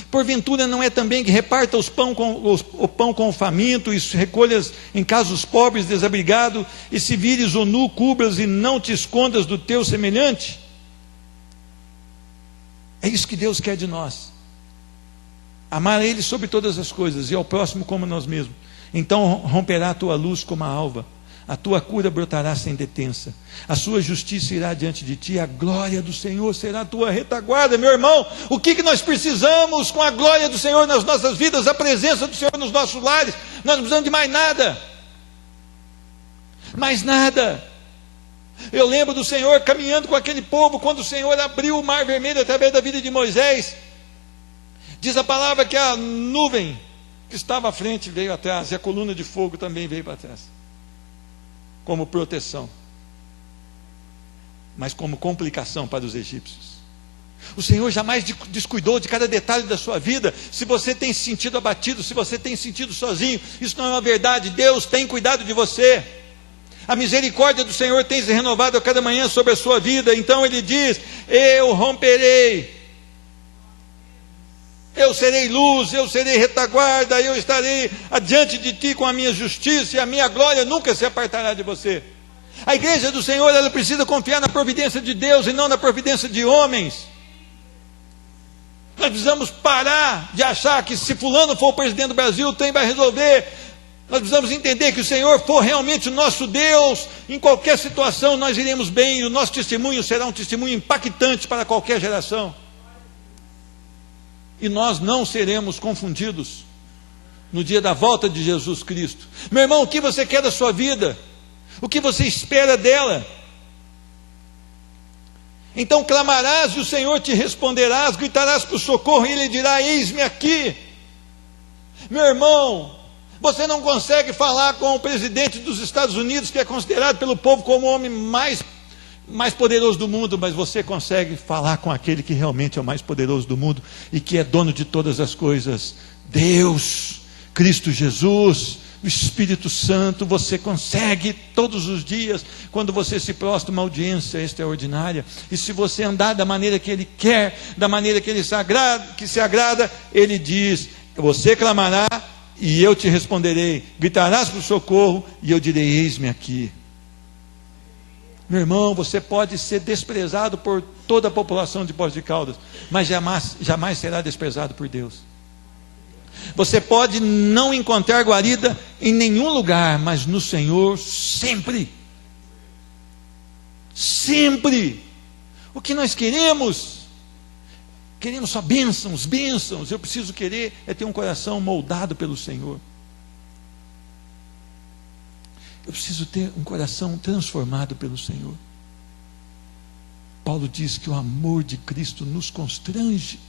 Porventura não é também que reparta o pão com o faminto, e recolhas em casa os pobres desabrigados, e se vires o nu, cubras e não te escondas do teu semelhante? É isso que Deus quer de nós. Amar a Ele sobre todas as coisas, e ao próximo como a nós mesmos. Então romperá a tua luz como a alva, a tua cura brotará sem detença, a sua justiça irá diante de ti, a glória do Senhor será a tua retaguarda. Meu irmão, o que nós precisamos com a glória do Senhor nas nossas vidas, a presença do Senhor nos nossos lares? Nós não precisamos de mais nada. Mais nada. Eu lembro do Senhor caminhando com aquele povo, quando o Senhor abriu o mar vermelho através da vida de Moisés. Diz a palavra que a nuvem que estava à frente veio atrás, e a coluna de fogo também veio para trás, como proteção, mas como complicação para os egípcios. O Senhor jamais descuidou de cada detalhe da sua vida. Se você tem se sentido abatido, se você tem se sentido sozinho, isso não é uma verdade. Deus tem cuidado de você. A misericórdia do Senhor tem se renovado a cada manhã sobre a sua vida. Então Ele diz, eu romperei, eu serei luz, eu serei retaguarda, eu estarei adiante de ti com a minha justiça, e a minha glória nunca se apartará de você. A igreja do Senhor, ela precisa confiar na providência de Deus e não na providência de homens. Nós precisamos parar de achar que se fulano for o presidente do Brasil, tem vai resolver Nós precisamos entender que o Senhor for realmente o nosso Deus, em qualquer situação nós iremos bem, e o nosso testemunho será um testemunho impactante para qualquer geração. E nós não seremos confundidos no dia da volta de Jesus Cristo. Meu irmão, o que você quer da sua vida? O que você espera dela? Então clamarás e o Senhor te responderás, gritarás por socorro e Ele dirá: eis-me aqui. Meu irmão, você não consegue falar com o presidente dos Estados Unidos, que é considerado pelo povo como o homem mais poderoso do mundo, mas você consegue falar com aquele que realmente é o mais poderoso do mundo e que é dono de todas as coisas, Deus, Cristo Jesus, o Espírito Santo. Você consegue todos os dias, quando você se prostra, uma audiência extraordinária. E se você andar da maneira que Ele quer, da maneira que Ele se agrada, Ele diz: você clamará e eu te responderei, gritarás por socorro e eu direi: eis-me aqui. Meu irmão, você pode ser desprezado por toda a população de Poços de Caldas, mas jamais será desprezado por Deus. Você pode não encontrar guarida em nenhum lugar, mas no Senhor sempre. Sempre. O que nós queremos? Queremos só bênçãos, bênçãos. Eu preciso querer é ter um coração moldado pelo Senhor. Eu preciso ter um coração transformado pelo Senhor. Paulo diz que o amor de Cristo nos constrange.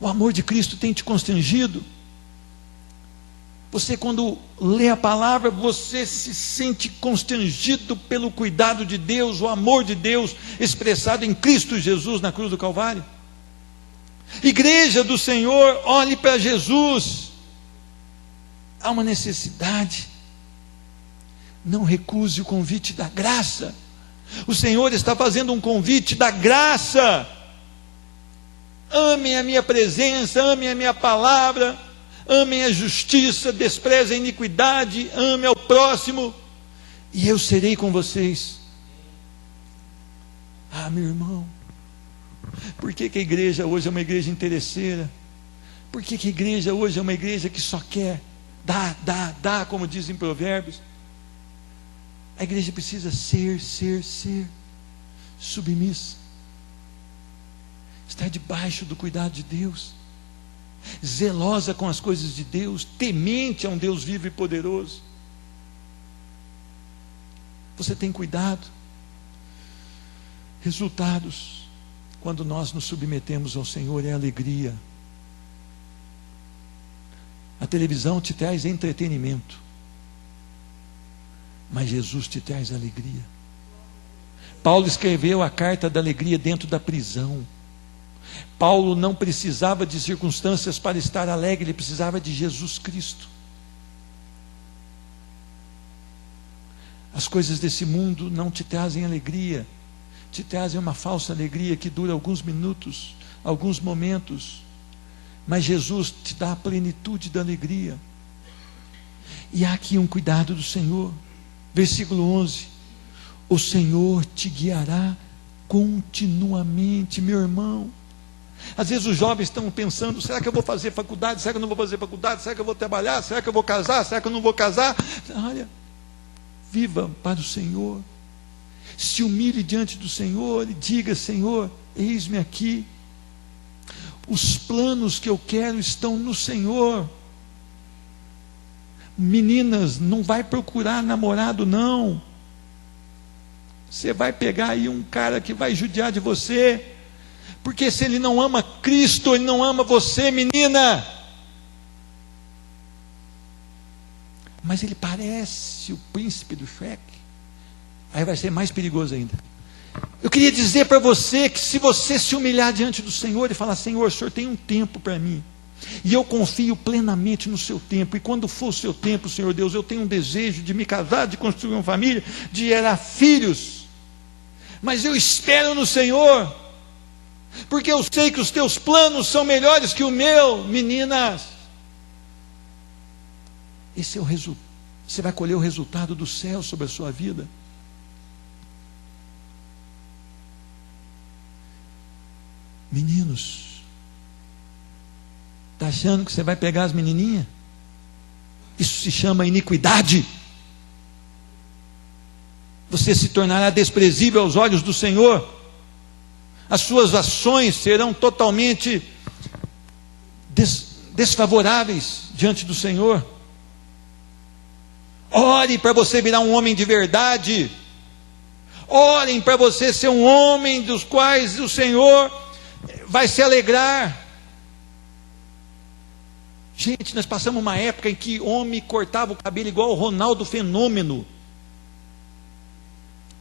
O amor de Cristo tem te constrangido. Você, quando lê a palavra, você se sente constrangido pelo cuidado de Deus, o amor de Deus expressado em Cristo Jesus na cruz do Calvário. Igreja do Senhor, olhe para Jesus. Há uma necessidade. Não recuse o convite da graça. O Senhor está fazendo um convite da graça. Amem a minha presença, amem a minha palavra, amem a justiça, desprezem a iniquidade, amem ao próximo, e eu serei com vocês. Ah, meu irmão, por que a igreja hoje é uma igreja interesseira? Por que a igreja hoje é uma igreja que só quer dá, como dizem Provérbios? A igreja precisa ser submissa, estar debaixo do cuidado de Deus, zelosa com as coisas de Deus, temente a um Deus vivo e poderoso. Você tem cuidado? Resultados, quando nós nos submetemos ao Senhor, é alegria. A televisão te traz entretenimento, mas Jesus te traz alegria. Paulo escreveu a carta da alegria dentro da prisão. Paulo não precisava de circunstâncias para estar alegre, ele precisava de Jesus Cristo. As coisas desse mundo não te trazem alegria, te trazem uma falsa alegria que dura alguns minutos, alguns momentos, mas Jesus te dá a plenitude da alegria. E há aqui um cuidado do Senhor. Versículo 11: o Senhor te guiará continuamente. Meu irmão, às vezes os jovens estão pensando: será que eu vou fazer faculdade? Será que eu não vou fazer faculdade? Será que eu vou trabalhar? Será que eu vou casar? Será que eu não vou casar? Olha, viva para o Senhor, se humilhe diante do Senhor e diga: Senhor, eis-me aqui. Os planos que eu quero estão no Senhor. Meninas, não vai procurar namorado não. Você vai pegar aí um cara que vai judiar de você, porque se ele não ama Cristo, ele não ama você, menina. Mas ele parece o príncipe do Shrek, aí vai ser mais perigoso ainda. Eu queria dizer para você que se você se humilhar diante do Senhor e falar: Senhor, o Senhor tem um tempo para mim, e eu confio plenamente no seu tempo, e quando for o seu tempo, Senhor Deus, eu tenho um desejo de me casar, de construir uma família, de gerar filhos, mas eu espero no Senhor, porque eu sei que os teus planos são melhores que o meu. Meninas, esse é o resultado. Você vai colher o resultado do céu sobre a sua vida. Meninos, está achando que você vai pegar as menininhas? Isso se chama iniquidade. Você se tornará desprezível aos olhos do Senhor. As suas ações serão totalmente desfavoráveis diante do Senhor. Ore para você virar um homem de verdade. Orem para você ser um homem dos quais o Senhor vai se alegrar. Gente, nós passamos uma época em que homem cortava o cabelo igual o Ronaldo Fenômeno.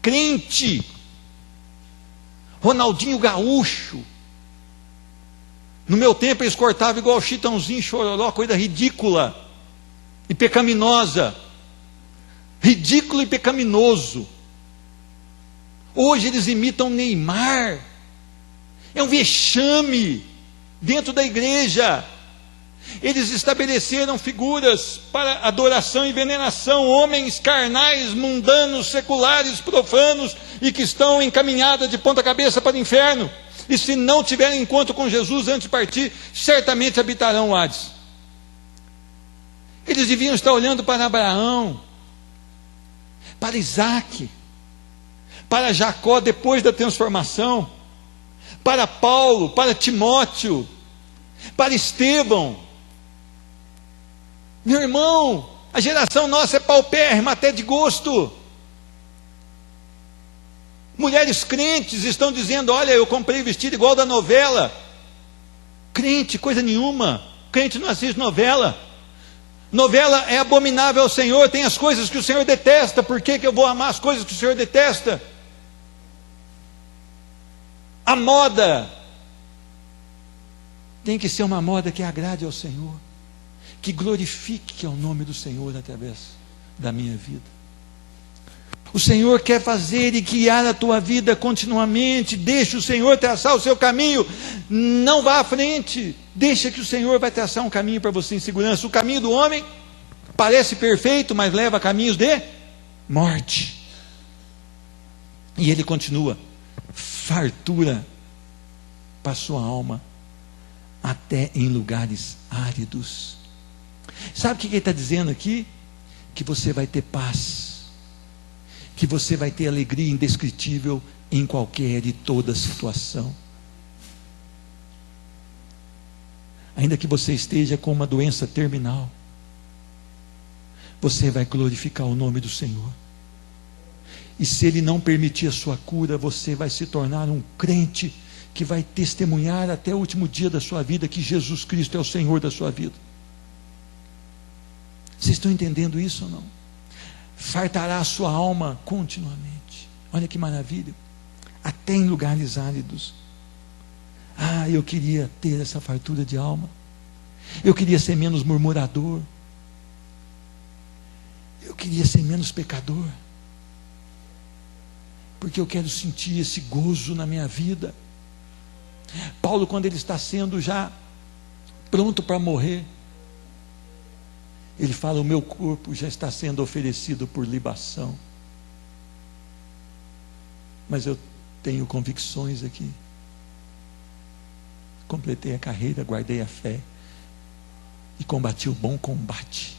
Crente. Ronaldinho Gaúcho. No meu tempo eles cortavam igual o Chitãozinho Chororó, coisa ridícula e pecaminosa. Ridículo e pecaminoso. Hoje eles imitam Neymar. É um vexame dentro da igreja. Eles estabeleceram figuras para adoração e veneração, homens carnais, mundanos, seculares, profanos, e que estão encaminhados de ponta cabeça para o inferno. E se não tiverem encontro com Jesus antes de partir, certamente habitarão o Hades. Eles deviam estar olhando para Abraão, para Isaac, para Jacó depois da transformação, para Paulo, para Timóteo, para Estevão. Meu irmão, a geração nossa é paupérrima até de gosto. Mulheres crentes estão dizendo: olha, eu comprei vestido igual da novela. Crente, coisa nenhuma. Crente não assiste novela. Novela é abominável ao Senhor. Tem as coisas que o Senhor detesta. Por que eu vou amar as coisas que o Senhor detesta? A moda tem que ser uma moda que agrade ao Senhor, que glorifique ao nome do Senhor através da minha vida. O Senhor quer fazer e guiar a tua vida continuamente. Deixa o Senhor traçar o seu caminho. Não vá à frente. Deixa que o Senhor vai traçar um caminho para você em segurança. O caminho do homem parece perfeito, mas leva a caminhos de morte. E ele continua: fartura para a sua alma, até em lugares áridos. Sabe o que ele está dizendo aqui? Que você vai ter paz, que você vai ter alegria indescritível em qualquer e toda situação. Ainda que você esteja com uma doença terminal, você vai glorificar o nome do Senhor. E se Ele não permitir a sua cura, você vai se tornar um crente que vai testemunhar até o último dia da sua vida que Jesus Cristo é o Senhor da sua vida. Vocês estão entendendo isso ou não? Fartará a sua alma continuamente. Olha que maravilha. Até em lugares áridos. Ah, eu queria ter essa fartura de alma. Eu queria ser menos murmurador. Eu queria ser menos pecador. Porque eu quero sentir esse gozo na minha vida. Paulo, quando ele está sendo já pronto para morrer, ele fala: o meu corpo já está sendo oferecido por libação, mas eu tenho convicções aqui. Completei a carreira, guardei a fé e combati o bom combate.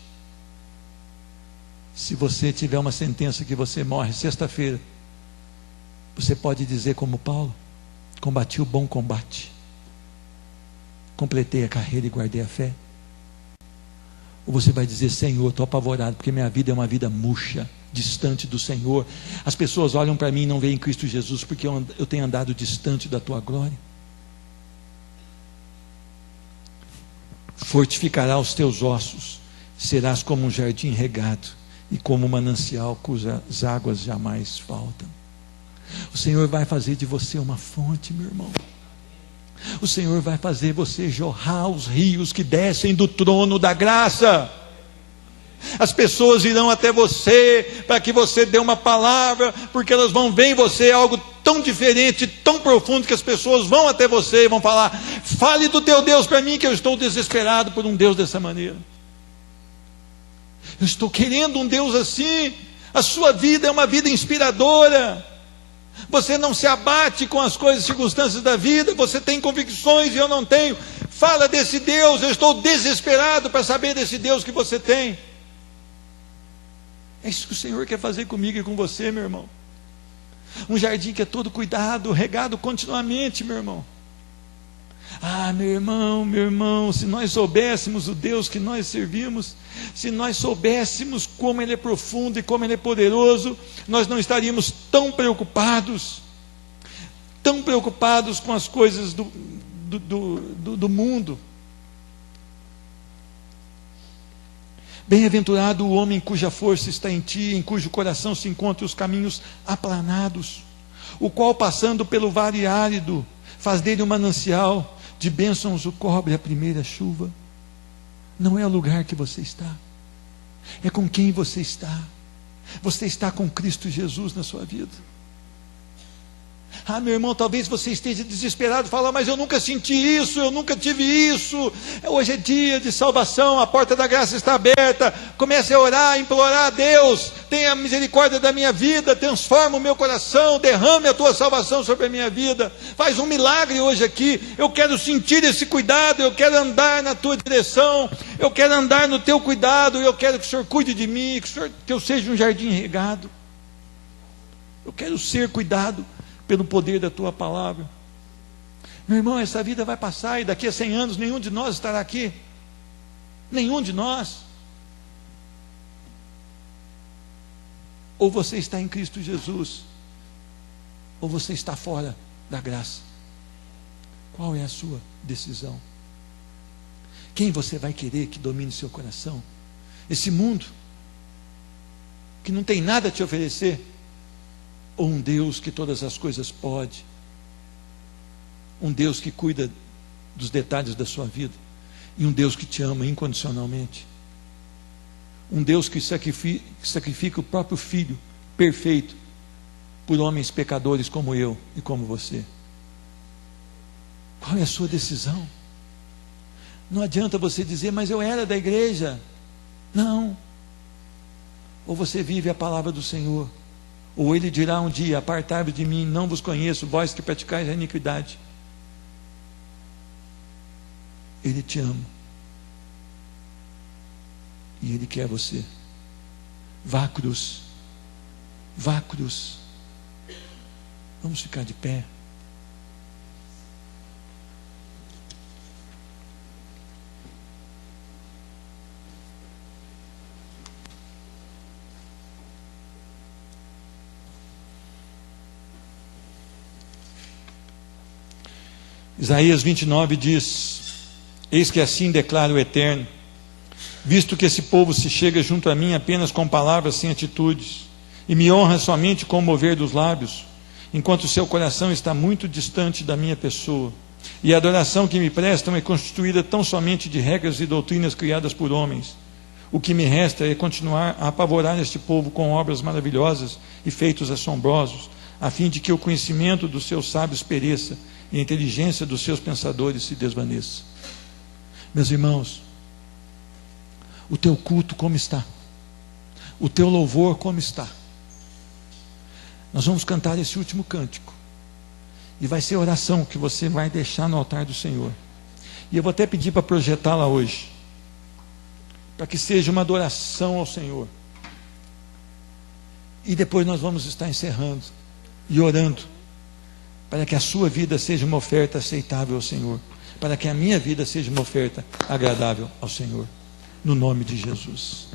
Se você tiver uma sentença que você morre sexta-feira, você pode dizer como Paulo: combati o bom combate, completei a carreira e guardei a fé. Ou você vai dizer: Senhor, estou apavorado, porque minha vida é uma vida murcha, distante do Senhor. As pessoas olham para mim e não veem Cristo Jesus, porque eu tenho andado distante da tua glória. Fortificará os teus ossos, serás como um jardim regado, e como um manancial cujas águas jamais faltam. O Senhor vai fazer de você uma fonte, meu irmão. O Senhor vai fazer você jorrar os rios que descem do trono da graça. As pessoas irão até você para que você dê uma palavra, porque elas vão ver em você algo tão diferente, tão profundo, que as pessoas vão até você e vão falar: fale do teu Deus para mim, que eu estou desesperado por um Deus dessa maneira. Eu estou querendo um Deus assim. A sua vida é uma vida inspiradora. Você não se abate com as coisas, circunstâncias da vida. Você tem convicções e eu não tenho. Fala desse Deus. Eu estou desesperado para saber desse Deus que você tem. É isso que o Senhor quer fazer comigo e com você, meu irmão. Um jardim que é todo cuidado, regado continuamente, meu irmão. Ah, meu irmão, se nós soubéssemos o Deus que nós servimos, se nós soubéssemos como Ele é profundo e como Ele é poderoso, nós não estaríamos tão preocupados com as coisas do mundo. Bem-aventurado o homem cuja força está em ti, em cujo coração se encontram os caminhos aplanados, o qual, passando pelo vale árido, faz dele um manancial, de bênçãos o cobre a primeira chuva. Não é o lugar que você está, é com quem você está. Você está com Cristo Jesus na sua vida. Ah, meu irmão, talvez você esteja desesperado, fala, mas eu nunca senti isso, eu nunca tive isso. Hoje é dia de salvação, a porta da graça está aberta. Comece a orar, a implorar a Deus, tenha misericórdia da minha vida, transforma o meu coração, derrame a tua salvação sobre a minha vida, faz um milagre hoje aqui. Eu quero sentir esse cuidado, eu quero andar na tua direção, eu quero andar no teu cuidado, eu quero que o Senhor cuide de mim, que eu seja um jardim regado. Eu quero ser cuidado pelo poder da tua palavra. Meu irmão, essa vida vai passar e daqui a 100 anos nenhum de nós estará aqui. Nenhum de nós. Ou você está em Cristo Jesus, ou você está fora da graça. Qual é a sua decisão? Quem você vai querer que domine seu coração? Esse mundo que não tem nada a te oferecer, ou um Deus que todas as coisas pode, um Deus que cuida dos detalhes da sua vida, e um Deus que te ama incondicionalmente, um Deus que sacrifica o próprio Filho perfeito por homens pecadores como eu e como você. Qual é a sua decisão? Não adianta você dizer, mas eu era da igreja. Não. Ou você vive a palavra do Senhor, ou Ele dirá um dia, apartai-vos de mim, não vos conheço, vós que praticais a iniquidade. Ele te ama, e Ele quer você. Vá à cruz, vá à cruz. Vamos ficar de pé. Isaías 29 diz: eis que assim declara o Eterno, visto que esse povo se chega junto a mim apenas com palavras sem atitudes, e me honra somente com o mover dos lábios, enquanto seu coração está muito distante da minha pessoa, e a adoração que me prestam é constituída tão somente de regras e doutrinas criadas por homens, o que me resta é continuar a apavorar este povo com obras maravilhosas e feitos assombrosos, a fim de que o conhecimento dos seus sábios pereça, e a inteligência dos seus pensadores se desvaneça. Meus irmãos, o teu culto como está? O teu louvor como está? Nós vamos cantar esse último cântico, e vai ser a oração que você vai deixar no altar do Senhor, e eu vou até pedir para projetá-la hoje, para que seja uma adoração ao Senhor, e depois nós vamos estar encerrando e orando, para que a sua vida seja uma oferta aceitável ao Senhor, para que a minha vida seja uma oferta agradável ao Senhor, no nome de Jesus.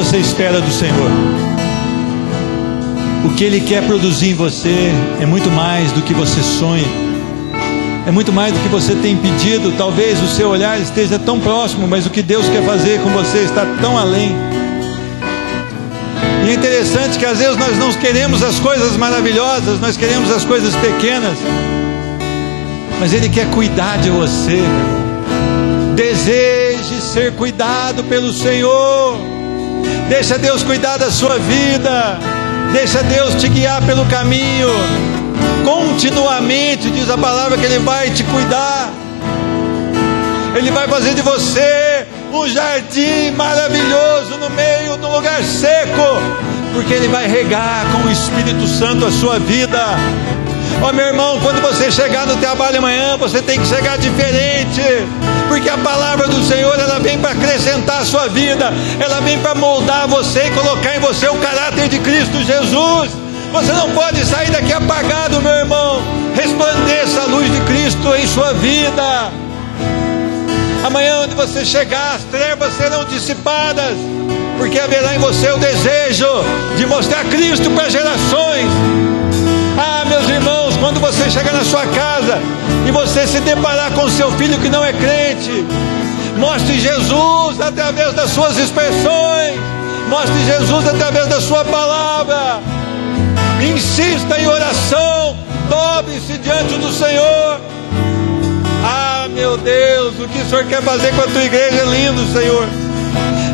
Você espera do Senhor. O que Ele quer produzir em você é muito mais do que você sonha, é muito mais do que você tem pedido. Talvez o seu olhar esteja tão próximo, mas o que Deus quer fazer com você está tão além. E é interessante que às vezes nós não queremos as coisas maravilhosas, nós queremos as coisas pequenas, mas Ele quer cuidar de você. Deseje ser cuidado pelo Senhor. Deixa Deus cuidar da sua vida. Deixa Deus te guiar pelo caminho. Continuamente, diz a palavra, que Ele vai te cuidar. Ele vai fazer de você um jardim maravilhoso no meio de um lugar seco, porque Ele vai regar com o Espírito Santo a sua vida. Ó, meu irmão, quando você chegar no trabalho amanhã, você tem que chegar diferente, porque a palavra do Senhor, ela vem para acrescentar a sua vida, ela vem para moldar você e colocar em você o caráter de Cristo Jesus. Você não pode sair daqui apagado, meu irmão. Resplandeça a luz de Cristo em sua vida. Amanhã, onde você chegar, as trevas serão dissipadas, porque haverá em você o desejo de mostrar Cristo para gerações. Ah, meus irmãos, quando você chegar na sua casa e você se deparar com seu filho que não é crente, mostre Jesus através das suas expressões, mostre Jesus através da sua palavra. Insista em oração, dobre-se diante do Senhor. Ah, meu Deus, o que o Senhor quer fazer com a tua igreja é lindo, Senhor.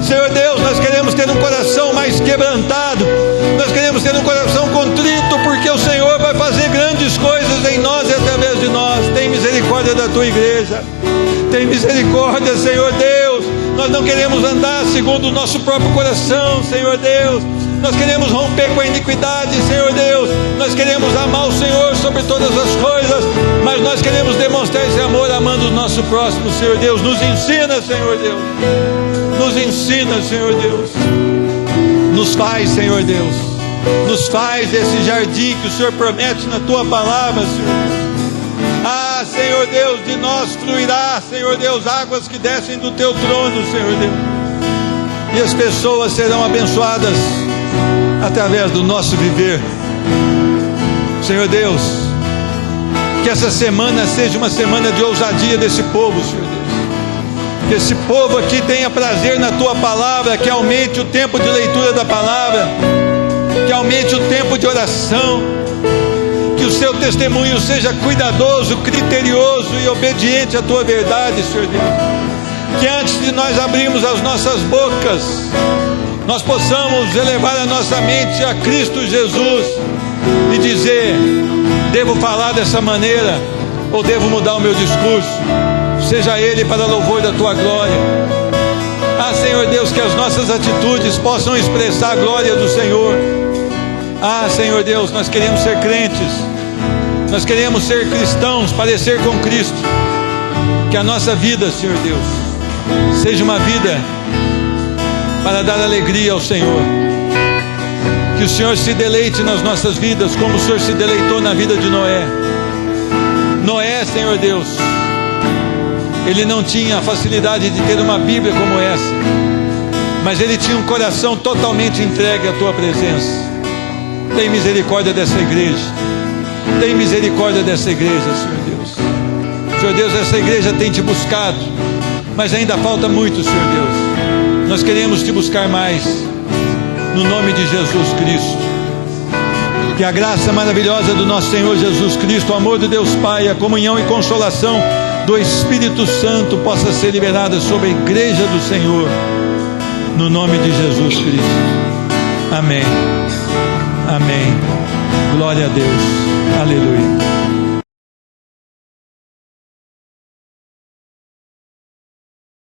Senhor Deus, nós queremos ter um coração mais quebrantado, nós queremos ter um coração contrito, porque o Senhor vai fazer grandes coisas em nós e através de nós. Tem misericórdia da tua igreja, tem misericórdia, Senhor Deus. Nós não queremos andar segundo o nosso próprio coração, Senhor Deus. Nós queremos romper com a iniquidade, Senhor Deus. Nós queremos amar o Senhor sobre todas as coisas, mas nós queremos demonstrar esse amor amando o nosso próximo, Senhor Deus. Nos ensina, Senhor Deus. Nos ensina, Senhor Deus. Nos faz, Senhor Deus. Nos faz esse jardim que o Senhor promete na tua palavra, Senhor. Ah, Senhor Deus, de nós fluirá, Senhor Deus, águas que descem do teu trono, Senhor Deus. E as pessoas serão abençoadas através do nosso viver. Senhor Deus, que essa semana seja uma semana de ousadia desse povo, Senhor Deus. Que esse povo aqui tenha prazer na tua palavra, que aumente o tempo de leitura da palavra, que aumente o tempo de oração, que o seu testemunho seja cuidadoso, criterioso e obediente à tua verdade, Senhor Deus. Que antes de nós abrirmos as nossas bocas, nós possamos elevar a nossa mente a Cristo Jesus e dizer: devo falar dessa maneira ou devo mudar o meu discurso? Seja ele para louvor da tua glória. Ah, Senhor Deus, que as nossas atitudes possam expressar a glória do Senhor. Ah, Senhor Deus, nós queremos ser crentes, nós queremos ser cristãos, parecer com Cristo. Que a nossa vida, Senhor Deus, seja uma vida para dar alegria ao Senhor. Que o Senhor se deleite nas nossas vidas, como o Senhor se deleitou na vida de Noé. Noé, Senhor Deus, ele não tinha a facilidade de ter uma Bíblia como essa, mas ele tinha um coração totalmente entregue à tua presença. Tem misericórdia dessa igreja. Tem misericórdia dessa igreja, Senhor Deus. Senhor Deus, essa igreja tem te buscado, mas ainda falta muito, Senhor Deus. Nós queremos te buscar mais, no nome de Jesus Cristo. Que a graça maravilhosa do nosso Senhor Jesus Cristo, o amor de Deus Pai, a comunhão e consolação do Espírito Santo possa ser liberada sobre a igreja do Senhor, no nome de Jesus Cristo. Amém. Amém. Glória a Deus. Aleluia.